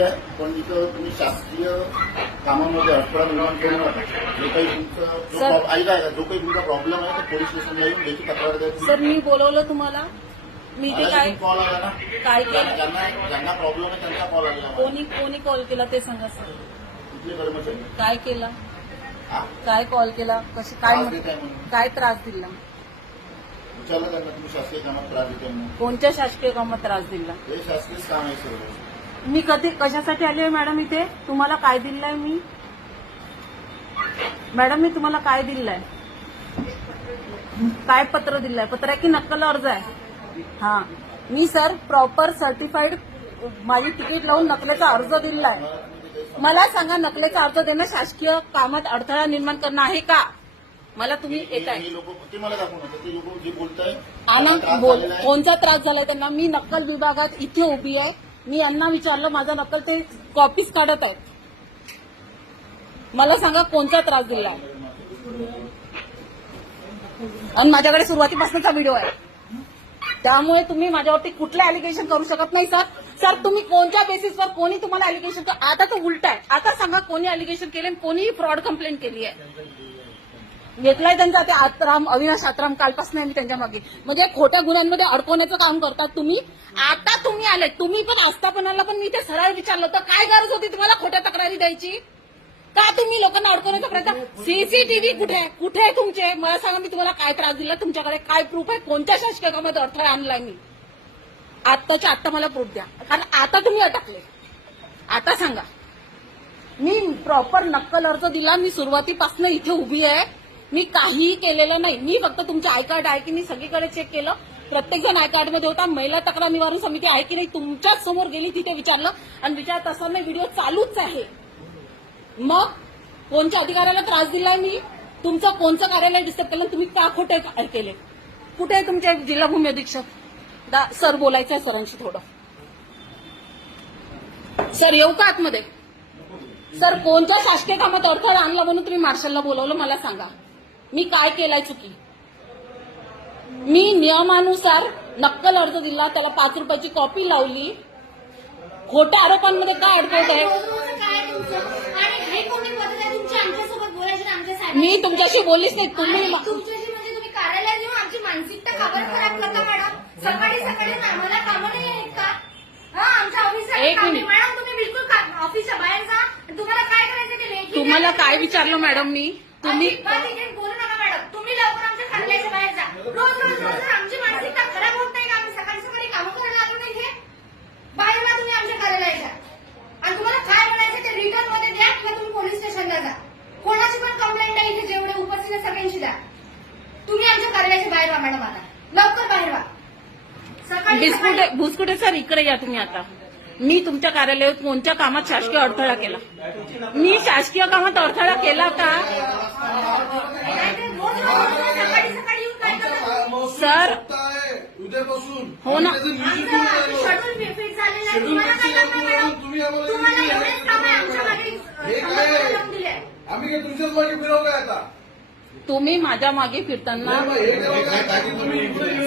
हे द्या पण तुम्ही शासकीय कामामध्ये अडथळा निर्माण नका जे काही तुमचं जो सर- प्रॉब- ऐका ऐका. जो काही तुमचा प्रॉब्लेम आहे तो पोलीस स्टेशनला येऊन त्याची तक्रार द्या. सर मी बोलवलं तुम्हाला. मी ते काय कॉल आला ना? काय ज्यांना केलं? ज्यांना- ज्यांना प्रॉब्लेम आहे त्यांचा कॉल आलेला मला. कोणी कोणी कॉल केला ते सांगा सर. कुठले कर्मचारी? काय केलं? हा? काय कॉल केला? कशी काय त्रास म्हण- देत आहे म्हणून. काय त्रास दिला? विचारलं त्यांना तुम्ही शासकीय कामात त्रास देते म्हणून. कोणत्या शासकीय कामात त्रास दिला? हे शासकीय काम आहे सर्व मी कधी कशासाठी आली आहे मॅडम इथे? तुम्हाला काय दिलंय मी? मॅडम मी तुम्हाला काय दिलंय? काय पत्र दिलंय? पत्र आहे की नक्कल अर्ज आहे. हा. मी सर प्रॉपर सर्टिफाईड माझी तिकीट लावून नकलेचा अर्ज दिलाय. मला सांगा नकलेचा अर्ज देणं शासकीय कामात अडथळा निर्माण करणं आहे का? मला तुम्ही येत आहे आहे बोल कोणचा त्रास झालाय त्यांना? मी नक्कल विभागात इथे उभी आहे. मी यांना विचारलं माझा नक्कल ते कॉपीज काढत आहेत. मला सांगा कोणता त्रास दिलाय. आणि माझ्याकडे सुरुवातीपासूनचा व्हिडिओ आहे. त्यामुळे तुम्ही माझ्यावरती कुठलं अलिगेशन करू शकत नाही सर सर तुम्ही कोणत्या बेसिसवर कोणी तुम्हाला अलिगेशन आता तर उलट आहे. आता सांगा कोणी अलिगेशन केले आणि फ्रॉड कंप्लेंट केली आहे. घेतलाय त्यांचा ते आत्राम अविनाश आत्राम कालपासून आहे मी त्यांच्या मागे. म्हणजे खोट्या गुन्ह्यांमध्ये अडकवण्याचं काम करतात तुम्ही. आता तुम्ही आले तुम्ही पण आस्थापनाला पण मी ते सरळ विचारलं होतं काय गरज होती तुम्हाला खोट्या तक्रारी द्यायची? का तुम्ही लोकांना अडकवण्याचा प्रयत्न सीसीटीव्ही कुठे आहे? कुठे आहे तुमचे? मला सांगा मी तुम्हाला काय त्रास दिला? तुमच्याकडे काय प्रूफ आहे? कोणत्या शासकीय अडथळा आणलाय मी? आत्ताच्या आत्ता मला प्रूफ द्या. कारण आता तुम्ही अटकले. आता सांगा. मी प्रॉपर नक्कल अर्ज दिला. मी सुरुवातीपासून इथे उभी आहे. मी काहीही केलेलं नाही. मी फक्त तुमचं आय कार्ड आहे की मी सगळीकडे चेक केलं. प्रत्येक जण आय कार्डमध्ये होता. महिला तक्रार निवारण समिती आहे की नाही तुमच्याच समोर गेली तिथे विचारलं. आणि विचारत असताना व्हिडिओ चालूच आहे. मग कोणच्या अधिकाऱ्याला त्रास दिलाय मी? तुमचं कोणचं कार्यालय डिस्टर्ब केलं? तुम्ही का खोटे केले? कुठे आहे तुमचे जिल्हा भूमी अधीक्षक? दा- सर बोलायचं आहे सरांशी थोडं. सर येऊ का आतमध्ये? सर कोणत्या शासकीय कामात अडथळा आणला म्हणून तुम्ही मार्शलला बोलवलं? मला सांगा. मी काय केलाय चुकी? मी नियमानुसार नक्कल अर्ज दिला त्याला पाच रुपयाची कॉपी लावली. खोट्या आरोपांमध्ये काय अडकवत आहे? हे मी तुमच्याशी बोललीच नाही. तुम्ही म्हणजे एक मिनिट. तुम्हाला. काय विचारलं मॅडम मी? तुम्ही बोलू नका मॅडम. तुम्ही लवकर आमच्या बाहेर जा. रोज रोज रोज आमची मानसिकता खराब होत नाही का? आम्ही सकाळी सकाळी कामं करायला आलो नाही बाहेर जा तुम्ही आमच्या कार्यालयाच्या आणि तुम्हाला काय म्हणायचं ते रिटर्नमध्ये द्या किंवा तुम्ही पोलीस स्टेशनला जा. कोणाची पण कंप्लेंट आहे इथे जेवढे उपस्थित आहे सगळ्यांची द्या. तुम्ही आमच्या कार्यालयाच्या बाहेर व्हा मॅडम आता. लवकर बाहेर व्हा. सकाळी बिस्कुटे भुसकुटे सर इकडे या तुम्ही आता. मी तुमच्या कार्यालयात कोणत्या कामात शासकीय अडथळा केला? मी शासकीय कामात अडथळा केला का? सर. उद्यापासून हो ना. आम्ही हे तुमच्याच मागे फिरवलंय आता. तुम्ही माझ्या मागे फिरताना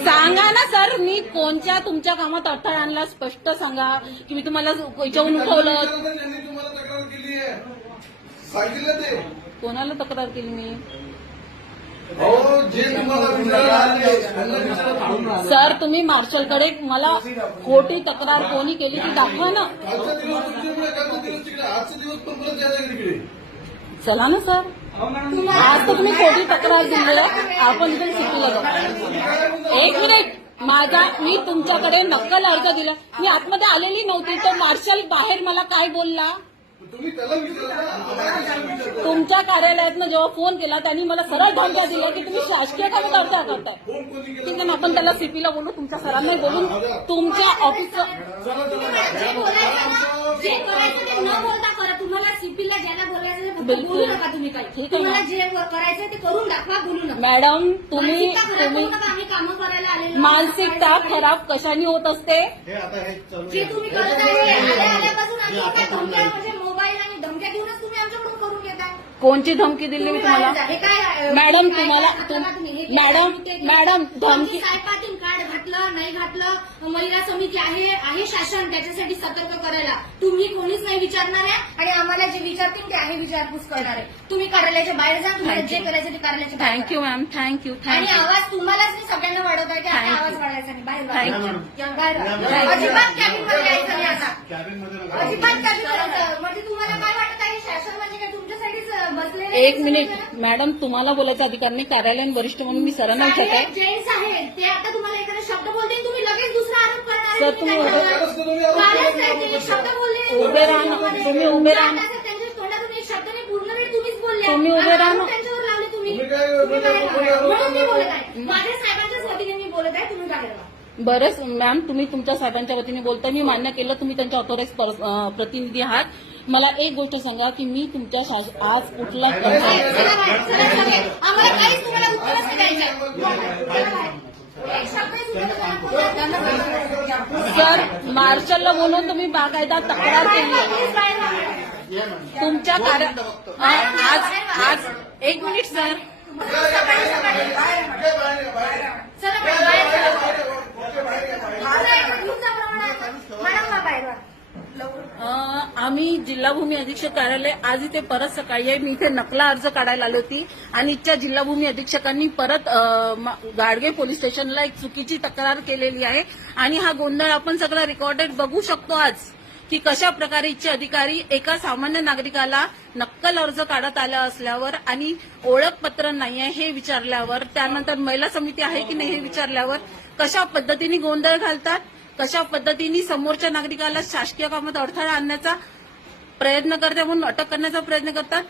सांगा ना सर मी कोणत्या तुमच्या कामात अडथळा आणला स्पष्ट सांगा की मी तुम्हाला याच्याहून उठवलं? कोणाला तक्रार केली मी. सर तुम्ही मार्शलकडे मला खोटी तक्रार कोणी केली ती दाखवा ना. चला ना सर. आज तर तुम्ही खोटी तक्रार दिली आहे? आपण इथे सिटीला जाऊ एक मिनिट माझा मी तुमच्याकडे नक्कल अर्ज दिला. मी आतमध्ये आलेली नव्हती तर मार्शल बाहेर मला काय बोलला? तुम्ही त्याला? तुमच्या कार्यालयातनं जेव्हा फोन केला त्यांनी मला सरळ धमक्या दिल्या की तुम्ही शासकीय कामात अडथळा करताय ठीक आहे ना आपण त्याला सीपीला बोलू तुमच्या सरांना बोलून तुमच्या ऑफिसचं चला चला. जे बोलायचं ना, जे करायचं ते न बोलता करा. तुम्हाला सीपीला ज्याला बोलायचं. बोलू नका तुम्ही काही. तुम्हाला जे करायचं ते करून दाखवा बोलू नका. मॅडम तुम्ही आम्ही कामं करायला आलेलो मानसिकता खराब कशाने होत असते? हे आता हे चालू जे. तुम्ही करत आहे आल्या आल्यापासून आम्ही त्या धमक्या म्हणजे मोबाईल आणि धमक्या देऊनच तुम्ही आमच्याकडून करून घेताय कोणची धमकी दिली मी तुम्हाला? मॅडम तुम्हाला मॅडम मॅडम धमकी आमची सायपाटीन कार्ड घातलं नाही घातलं? महिला समिती आहे आहे शासन त्याच्यासाठी सतर्क करायला. तुम्ही कोणीच नाही विचारणार आहे आणि आम्हाला जे विचारतील ते आहे विचारपूस करणार आहे. तुम्ही कार्यालयाच्या बाहेर जा तुम्हाला जे. करायचं ते कार्यालयाच्या बाहेर थँक्यू मॅम थँक्यू आणि आवाज तुम्हालाच मी सगळ्यांना वाढवत आहे की. आवाज वाढवायचा नाही. बाहेर. अजिबात कॅबिनमध्ये यायचं नाही आता. अजिबात कॅबिनमध्ये म्हणजे तुम्हाला काय वाटत आहे शासन म्हणजे काय बसले एक मिनिट. मॅडम तुम्हाला बोलायचा अधिकार नाही. कार्यालयीन वरिष्ठ म्हणून मी सरांना विचारत आहे जेंट्स आहेत ते आता तुम्हाला एखादा शब्द बोलते तुम्ही लगेच दुसरा आरोप करणार सर, तुम्ही उभे- कालच नाही ते एक शब्द बोलले. उभे राहा ना. तुम्ही उभे राहा ना. आता त्यांच्या तोंडातून एक शब्द नाही पूर्ण वेळ तुम्हीच बोलले तुम्ही उभे राहा ना. आरोप त्यांच्यावर लावले तुम्ही. तुम्ही काय तुम्ही बाहेर कोणी राहा. आरोप म्हणून मी करणार? बोलत आहे. माझ्या साहेबांच्याच वतीने मी बोलत आहे. तुम्ही बाहेर राहा. बरंच मॅम तुम्ही तुमच्या साहेबांच्या वतीने बोलताय. मी मान्य केलं. तुम्ही त्यांच्या ऑथोराईज प्रतिनिधी आहात. मला एक गोष्ट सांगा की मी तुमच्या शास- आज कुठला. सर मार्शलला बोलून तुम्ही बाकायदा तक्रार केली. तुमच्या कार्य आज आज एक मिनिट सर. चला आम्ही जिल्हाभूमी अधीक्षक कार्यालय आज इथे परत सकाळी आहे. मी इथे नकला अर्ज काढायला आली होती आणि इथच्या जिल्हाभूमी अधीक्षकांनी परत गाडगे पोलीस स्टेशनला एक चुकीची तक्रार केलेली आहे. आणि हा गोंधळ आपण सगळा रेकॉर्डेड बघू शकतो आज की कशा प्रकारे इथचे अधिकारी एका सामान्य नागरिकाला नक्कल अर्ज काढत आला असल्यावर आणि ओळखपत्र नाही आहे हे विचारल्यावर त्यानंतर महिला समिती आहे की नाही हे विचारल्यावर कशा पद्धतीने गोंधळ घालतात? कशा पद्धतीने समोरच्या नागरिकाला शासकीय कामात अडथळा आणण्याचा प्रयत्न करते म्हणून अटक करण्याचा प्रयत्न करतात.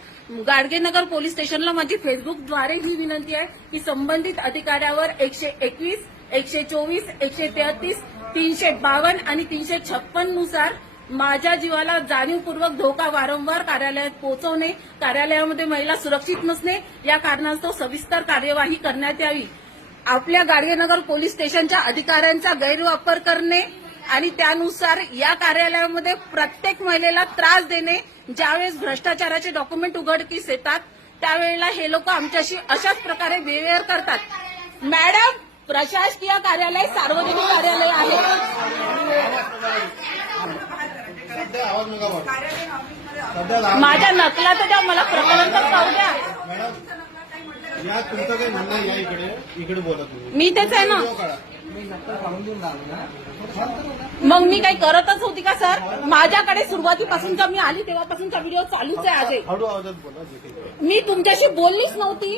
गाडगेनगर पोलीस स्टेशनला माझी फेसबुकद्वारे ही विनंती आहे की संबंधित अधिकाऱ्यावर एकशे एकवीस एकशे चोवीस एकशे तेहतीस तीनशे बावन्न आणि तीनशे छप्पननुसार माझ्या जीवाला जाणीवपूर्वक धोका वारंवार कार्यालयात पोहोचवणे कार्यालयामध्ये महिला सुरक्षित नसणे या कारणास्तव सविस्तर कार्यवाही करण्यात यावी. आपल्या गाडगेनगर पोलीस स्टेशनच्या अधिकाऱ्यांचा गैरवापर करणे आणि त्यानुसार या कार्यालयामध्ये प्रत्येक महिलेला त्रास देणे ज्यावेळेस भ्रष्टाचाराचे डॉक्युमेंट उघडकीस येतात त्यावेळेला हे लोक आमच्याशी अशाच प्रकारे बिहेवियर करतात. मॅडम प्रशासकीय कार्यालय सार्वजनिक कार्यालय आहे. माझ्या नकला तर द्या मला प्रकरण तर पाहू द्या. या तुमचं काही म्हणणं आहे या इकडे? इकडे बोला तुम्ही. मी तेच आहे ना. व्हिडिओ काढा. मग मी काही करतच होती का सर? माझ्याकडे सुरुवातीपासूनचा मी आली तेव्हापासूनचा व्हिडिओ चालूच आहे आजही. हळू आवाजात बोला जे काही आहे. मी तुमच्याशी बोललीच नव्हती.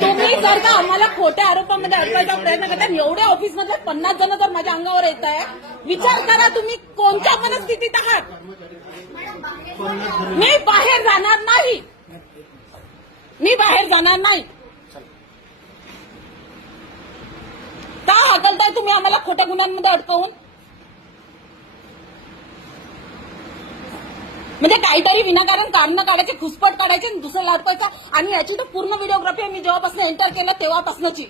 तुम्ही जर का आम्हाला खोट्या आरोपामध्ये अडकायचा प्रयत्न करता एवढ्या ऑफिसमधले पन्नास जण जर माझ्या अंगावर येत आहे विचार करा तुम्ही कोणत्या मनस्थितीत आहात. मी बाहेर जाणार नाही. मी बाहेर जाणार नाही. का हकलताय तुम्ही आम्हाला खोट्या गुन्ह्यांमध्ये अडकवून? म्हणजे काहीतरी विनाकारण कारण काढायचे घुसपट काढायचे आणि दुसरं आणि याची तर पूर्ण व्हिडिओग्राफी मी जेव्हापासून एंटर केलं तेव्हापासूनची.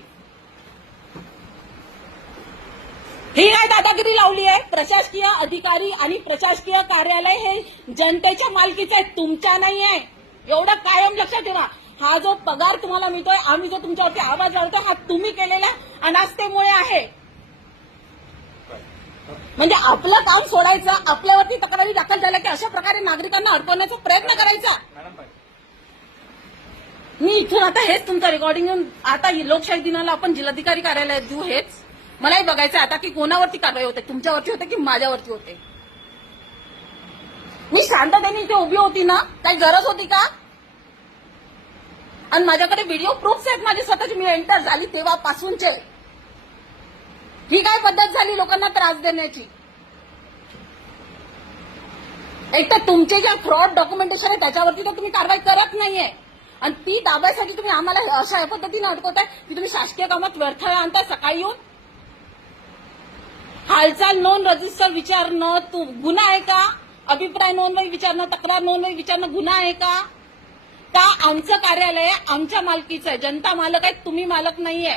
ही काय दादागिरी लावली आहे? प्रशासकीय अधिकारी आणि प्रशासकीय कार्यालय हे जनतेच्या मालकीचे तुमच्या नाही आहे एवढं कायम लक्षात ठेवा. हा जो पगार तुम्हाला मिळतोय आम्ही जो तुमच्यावरती आवाज लावतोय हा तुम्ही केलेल्या अनास्थेमुळे आहे. म्हणजे आपलं काम सोडायचं आपल्यावरती तक्रारी दाखल झाल्या की अशा प्रकारे नागरिकांना अडकवण्याचा प्रयत्न करायचा. मी इथून आता हेच तुमचं रेकॉर्डिंग घेऊन आता ही लोकशाही दिनाला आपण जिल्हाधिकारी कार्यालयात देऊ हेच. मलाही बघायचं आता की कोणावरती कारवाई होते तुमच्यावरती होते की माझ्यावरती होते? मी शांततेने इथे उभी होती ना काही गरज होती का? आणि माझ्याकडे व्हिडिओ प्रूफ्स आहेत. माझे स्वतःचे मी एंटर झाली तेव्हापासूनचे. ही काय पद्धत झाली लोकांना त्रास देण्याची? एक तर तुमचे जे फ्रॉड डॉक्युमेंटेशन आहे त्याच्यावरती तर तुम्ही कारवाई करत नाहीये. आणि ती दाबायसाठी तुम्ही आम्हाला अशा पद्धतीने अडकवताय की तुम्ही शासकीय कामात व्यर्थळा आणताय सकाळी येऊन. हालचाल नोंद रजिस्टर विचारणं तू गुन्हा आहे का? अभिप्राय नोंदवही विचारणं तक्रार नोंदवही विचारणं गुन्हा आहे का? का आमचं कार्यालय आमच्या मालकीचं आहे. जनता मालक आहे तुम्ही मालक नाहीये.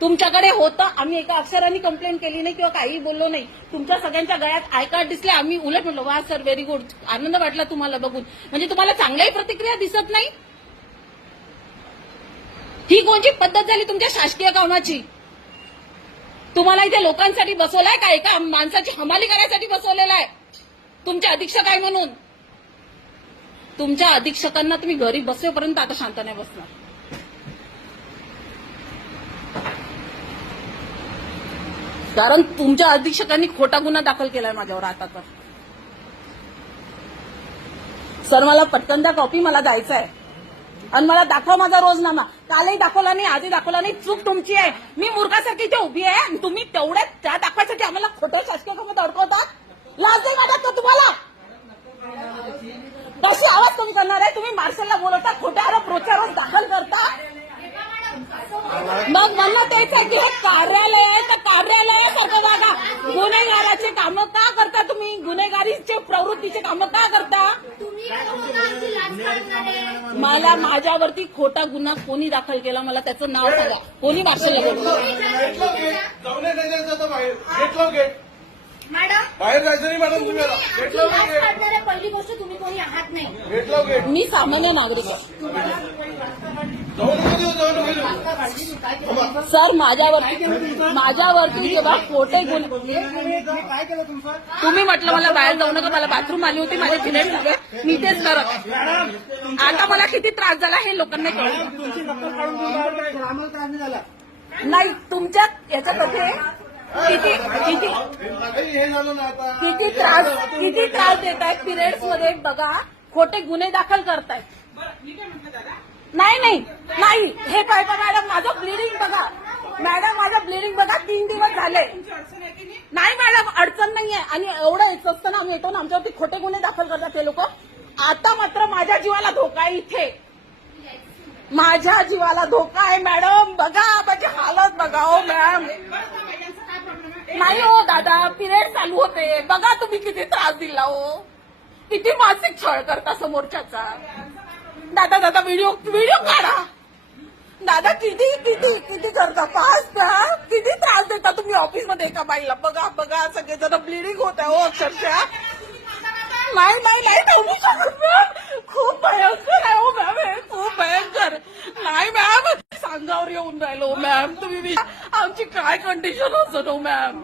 तुमच्याकडे होतं आम्ही एका अक्षराने कंप्लेंट केली नाही किंवा काही बोललो नाही. तुमच्या सगळ्यांच्या गळ्यात आय कार्ड दिसले आम्ही उलट म्हटलं वा सर व्हेरी गुड आनंद वाटला तुम्हाला बघून. म्हणजे तुम्हाला चांगल्याही प्रतिक्रिया दिसत नाही? ही कोणची पद्धत झाली तुमच्या शासकीय कामाची? तुम्हाला इथे लोकांसाठी बसवलाय का? एका माणसाची हमाली करायसाठी बसवलेला आहे. तुमचे अधीक्षक आहे म्हणून. तुमच्या अधीक्षकांना तुम्ही घरी बसेपर्यंत आता शांत नाही बसणार. कारण तुमच्या अधीक्षकांनी खोटा गुन्हा दाखल केलाय माझ्यावर आता तर सर मला पटकन द्या कॉपी मला द्यायचं आहे आणि मला दाखवा माझा रोजनामा. कालही दाखवला नाही आजही दाखवला नाही चूक तुमची आहे. मी मुर्गासाठी इथे उभी आहे आणि तुम्ही तेवढ्या त्या दाखवायसाठी आम्हाला खोट्या शासकीय कामात अडकवतात लाज नाही वाटत का तुम्हाला? तशी आवाज तुम्ही करणार आहे? तुम्ही मार्शलला बोलवता खोट्या आरोप रोजच्या दाखल करता. मग म्हणलं तेच आहे की हे कार्यालय आहे तर कार्यालयासारखं जागा. गुन्हेगाराचे कामं का करता तुम्ही? गुन्हेगारीचे प्रवृत्तीचे कामं का करता? मला माझ्यावरती खोटा गुन्हा कोणी दाखल केला? मला त्याचं नाव सांगा. कोणी मार्शलला बोलतो मॅडम? बाहेर जायचं नाही मॅडम तुम्ही आता. गेट. पहिली गोष्ट तुम्ही कोणी आहात नाही. गेट. मी सामान्य नागरिक आहे. जाऊ नको देऊ जाऊ नको देऊ सर माझ्यावरती माझ्यावरती जेव्हा खोटे गुन्हे काय केलं तुमचं? तुम्ही म्हटलं मला बाहेर जाऊ नका मला बाथरूम आली होती माझे फिरेट झाले मी तेच करत. आता मला किती त्रास झाला हे लोकांना कळलं. तुमची नक्कल काढून तुम्ही बाहेर काढा. आम्हाला त्रास नाही झाला नाही तुमच्या याच्यामध्ये किती किती किती त्रास किती त्रास देत आहेत पिरियड्समध्ये बघा खोटे गुन्हे दाखल करतायत. नाही नाही नाही. हे पाहिजे मॅडम माझं ब्लिडिंग बघा. मॅडम माझं ब्लिडिंग बघा तीन दिवस झाले. नाही मॅडम अडचण नाहीये. आणि एवढं एक असताना आम्ही येतो ना आमच्यावरती खोटे गुन्हे दाखल करतात ते लोक. आता मात्र माझ्या जीवाला धोका आहे इथे. माझ्या जीवाला धोका आहे मॅडम. बघा माझी हालत बघा हो मॅम. नाही हो दादा. पिरियड चालू होते. बघा तुम्ही किती त्रास दिला हो. किती मानसिक छळ करता समोरच्याचा. दादा दादा व्हिडिओ व्हिडिओ काढा. दादा किती किती किती करता? पाच द्या किती त्रास देता तुम्ही ऑफिसमध्ये एका बाईला? बघा बघा सगळेजण ब्लिडिंग होत आहे हो अक्षरशः. नाही नाही नाही खूप भयंकर आहे हो मॅम खूप भयंकर. नाही मॅम अंगावर येऊन राहिलो मॅम तुम्ही आमची काय कंडिशन असतो मॅम